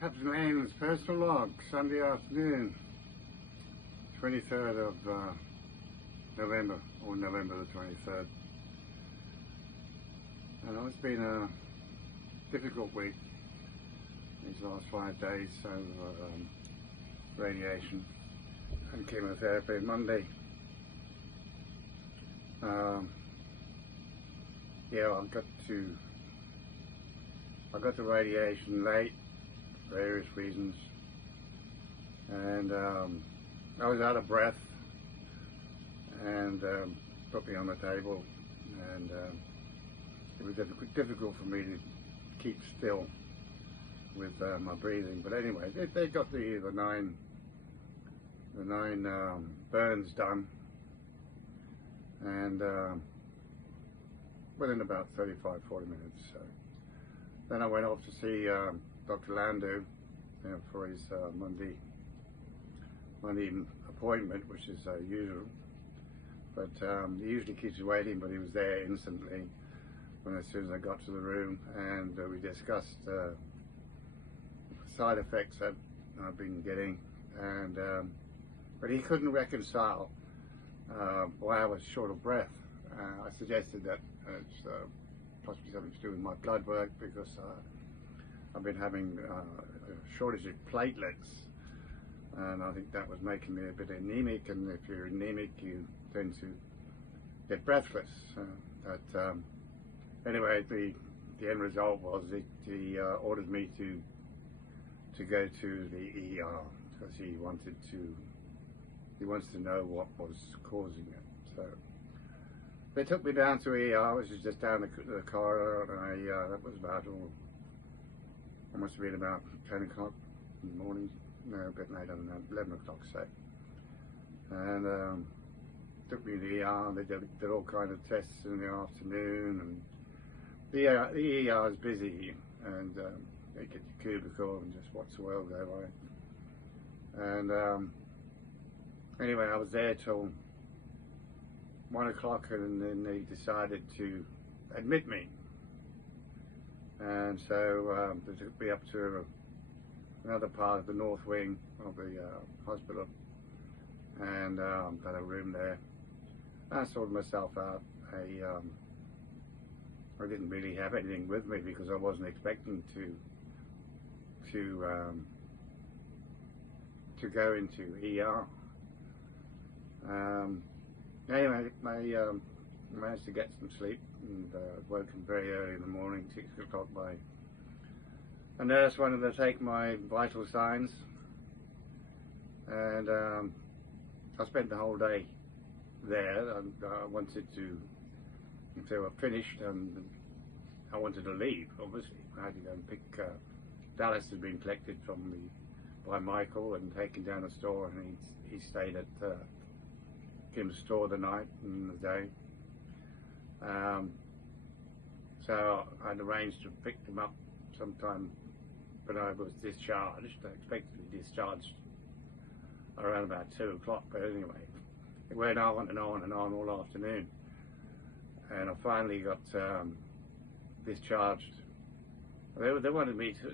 Captain Lane's personal log, Sunday afternoon, 23rd of November, or November the 23rd. And it's been a difficult week, these last 5 days of radiation and chemotherapy. Monday, yeah, I got the radiation late, various reasons, and I was out of breath, and put me on the table, and it was difficult for me to keep still with my breathing. But anyway, they got the nine burns done, and within about 35-40 minutes. So then I went off to see Dr. Landau for his Monday appointment, which is usual. But he usually keeps you waiting, but he was there instantly as soon as I got to the room, and we discussed side effects that I've been getting, and but he couldn't reconcile why I was short of breath. I suggested that it's possibly something to do with my blood work, because I've been having a shortage of platelets, and I think that was making me a bit anemic, and if you're anemic you tend to get breathless. But anyway, the end result was he ordered me to go to the ER, because he wants to know what was causing it. So they took me down to ER, which is just down the corridor, and that was about, it must have been about 10 o'clock in the morning, no, a bit later than that, 11 o'clock, say. And took me to the ER, they did all kinds of tests in the afternoon, and the ER is busy, and they get your cubicle and just watch the world go by. And anyway, I was there till 1 o'clock, and then they decided to admit me. And so they took me up to another part of the north wing of the hospital, and got a room there. I sorted myself out. I didn't really have anything with me, because I wasn't expecting to go into ER. Anyway, I managed to get some sleep, and woken very early in the morning, 6 o'clock, by a nurse wanted to take my vital signs, and I spent the whole day there. And I wanted to, if they were finished, and I wanted to leave, obviously. I had to go and pick, Dallas had been collected from by Michael and taken down the store, and he stayed at Kim's store the night and the day. So I'd arranged to pick them up sometime when I was discharged. I expected to be discharged around about 2 o'clock, but anyway, it went on and on and on all afternoon, and I finally got discharged. They wanted me to.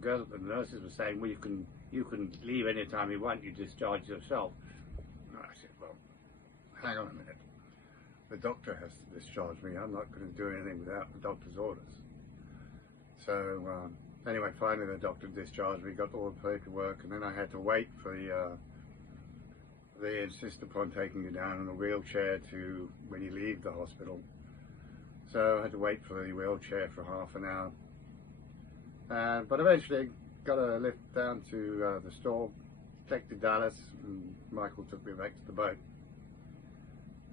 The nurses were saying, "Well, you can leave any time you want. You discharge yourself." And I said, "Well, hang on a minute. The doctor has to discharge me. I'm not going to do anything without the doctor's orders." So anyway, finally the doctor discharged me, got all the paperwork, and then I had to wait for they insist upon taking you down in a wheelchair when you leave the hospital. So I had to wait for the wheelchair for half an hour. But eventually got a lift down to the store, collected Dallas, and Michael took me back to the boat.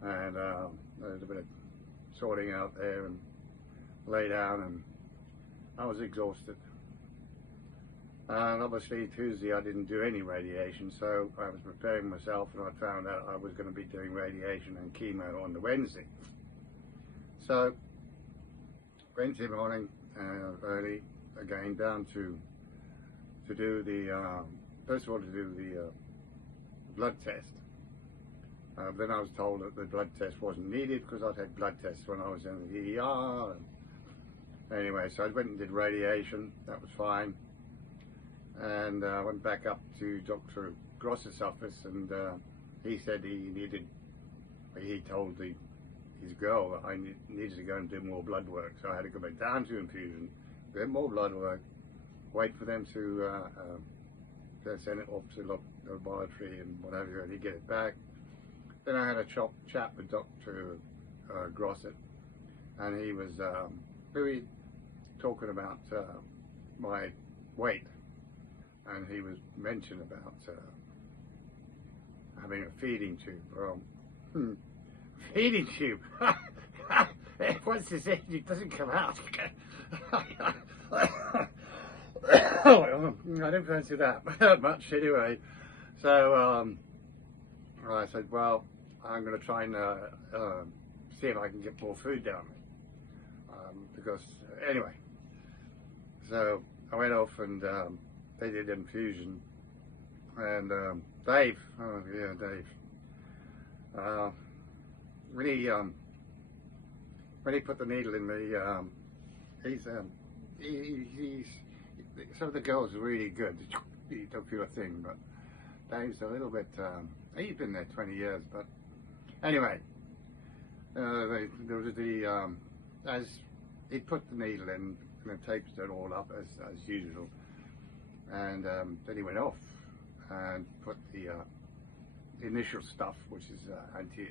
And there was a bit of sorting out there, and lay down, and I was exhausted. And obviously Tuesday I didn't do any radiation, so I was preparing myself, and I found out I was going to be doing radiation and chemo on the Wednesday. So Wednesday morning, early, again down to do the first of all to do the blood test. Then I was told that the blood test wasn't needed, because I'd had blood tests when I was in the ER. Anyway, so I went and did radiation. That was fine. and I went back up to Dr. Gross's office, and he said he told his girl that I needed to go and do more blood work, so I had to go back down to infusion, do more blood work, wait for them to send it off to the laboratory and whatever, and he'd get it back. Then I had a chat with Dr. Grosset, and he was really talking about my weight, and he was mentioning about having a feeding tube. Well, feeding tube. Once it's in, it doesn't come out. I didn't fancy that much anyway. So I said, well, I'm going to try and see if I can get more food down there. Because anyway, so I went off and they did infusion, and Dave, oh yeah, Dave, when he put the needle in me, he's some of the girls are really good. He took you a thing, but Dave's a little bit. He's been there 20 years, but anyway, there was as he put the needle in and taped it all up as usual, and then he went off and put the initial stuff, which is anti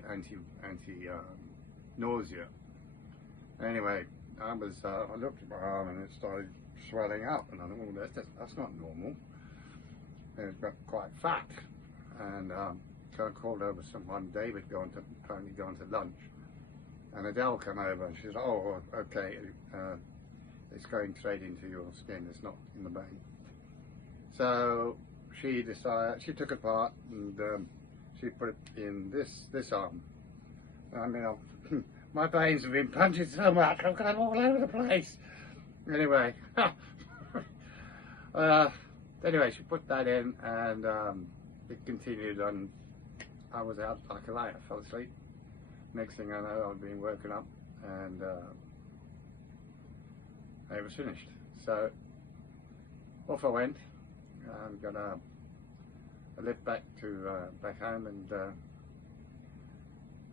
nausea. Anyway, I looked at my arm and it started swelling up, and I thought, well, that's not normal. And it got quite fat, and so I called over someone, David, apparently going to lunch, and Adele came over and she said, oh, okay, it's going straight into your skin, it's not in the vein. So she decided, she took it apart and she put it in this arm. I mean, my veins have been punctured so much, I've gone all over the place. Anyway, anyway, she put that in, and it continued on. I was out like a light. I fell asleep. Next thing I know, I'd been woken up, and it was finished. So off I went. Got a lift back to back home, and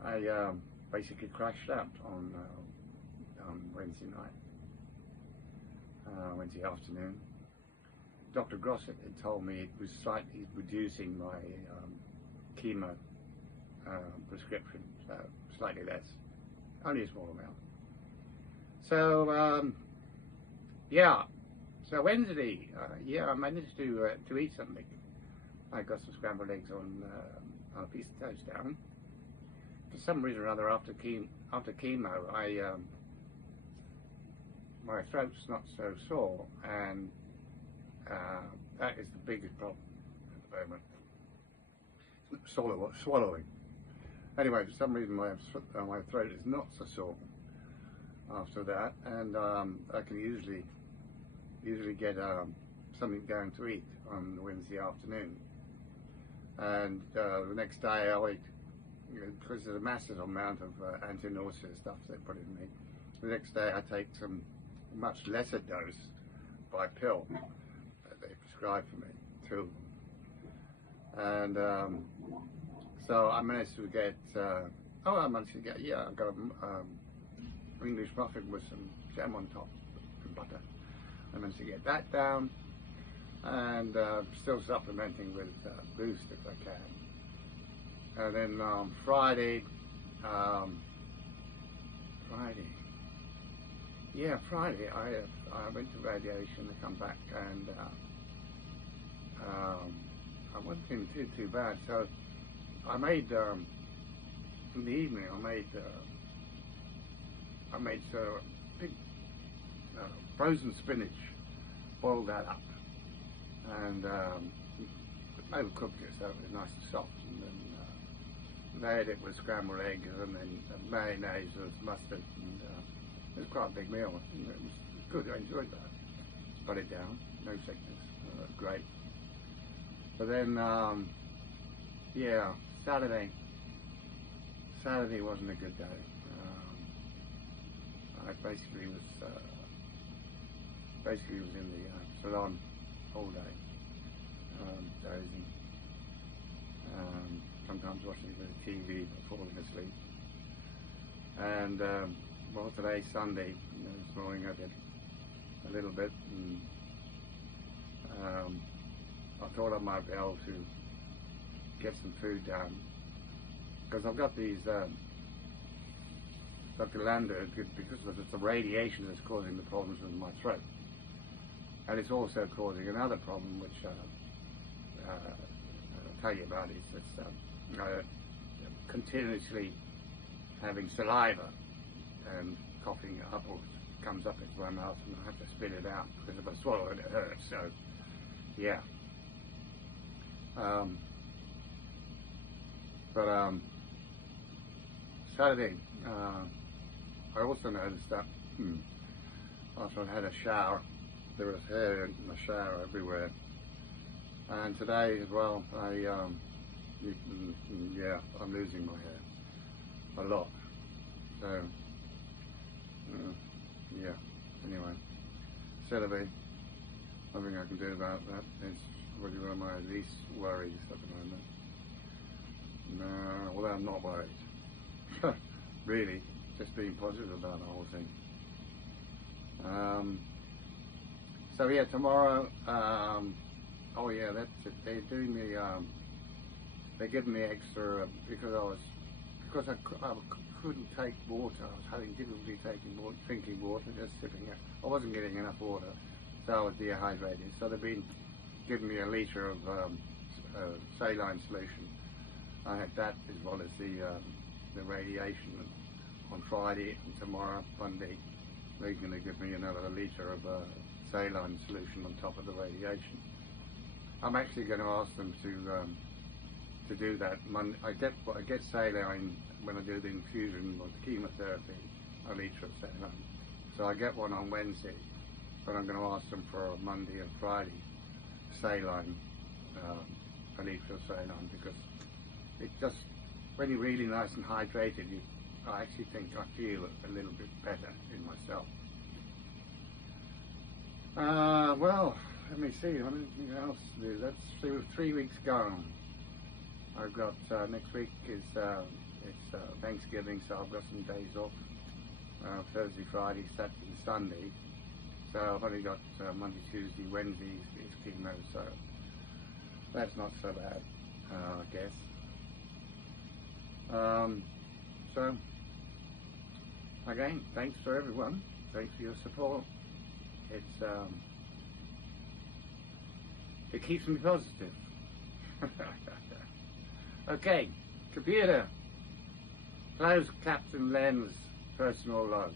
I basically crashed out on Wednesday night, Wednesday afternoon. Dr. Grosset had told me it was slightly reducing my chemo prescription, so slightly less, only a small amount. So yeah, so Wednesday, yeah, I managed to eat something. I got some scrambled eggs on a piece of toast down. For some reason or other, after chemo, my throat's not so sore, and that is the biggest problem at the moment. Swallowing. Anyway, for some reason my throat is not so sore after that, and I can usually get something going to eat on Wednesday afternoon, and the next day I'll eat, because there's a massive amount of anti-nausea stuff they put in me. The next day I take some much lesser dose by pill that they prescribe for me, 2 of them. And so I managed to get, yeah, I got an English muffin with some jam on top and butter. I managed to get that down, and still supplementing with Boost if I can. And then Friday, I went to radiation to come back, and I wasn't feeling too bad. So I made in the evening. I made big frozen spinach. Boiled that up, and overcooked it so it was nice and soft, and then made it with scrambled eggs, and then mayonnaise with mustard, and it was quite a big meal. And it was good. I enjoyed that. Put it down, no sickness, great. But then, yeah, Saturday wasn't a good day. I basically was in the salon all day, dozing. Sometimes watching a bit of TV but falling asleep. And well, today's Sunday. This morning I did a little bit, and I thought I might be able to get some food down, because I've got these Dr. Lander, because of the radiation that's causing the problems with my throat, and it's also causing another problem which I'll tell you about. It's continuously having saliva and coughing upwards, comes up into my mouth, and I have to spit it out, because if I swallow it, it hurts. So yeah. Saturday, I also noticed that after I had a shower, there was hair in the shower everywhere. And today as well, I'm losing my hair a lot. So yeah. Anyway, Celebi, nothing I can do about that. It's really one of my least worries at the moment. No, well, I'm not worried. Really, just being positive about the whole thing. So yeah, tomorrow. Oh yeah, that's it. They're doing me. They're giving me extra because I couldn't take water. I was having difficulty drinking water, just sipping it. I wasn't getting enough water, so I was dehydrated. So they've been giving me a litre of saline solution. I had that as well as the radiation on Friday, and tomorrow, Monday, they're going to give me another litre of saline solution on top of the radiation. I'm actually going to ask them to do that. I get saline when I do the infusion or the chemotherapy, a litre of saline. So I get one on Wednesday, but I'm going to ask them for Monday and Friday saline, a litre of saline, because it just, when you're really nice and hydrated, I actually think I feel a little bit better in myself. Well, let me see, anything else to do? That's 3 weeks gone. I've got, next week is, it's Thanksgiving, so I've got some days off, Thursday, Friday, Saturday, Sunday. So I've only got Monday, Tuesday, Wednesday is chemo, so that's not so bad, I guess. So again, thanks for everyone. Thanks for your support. It keeps me positive. Okay, computer, close Captain Len's personal log.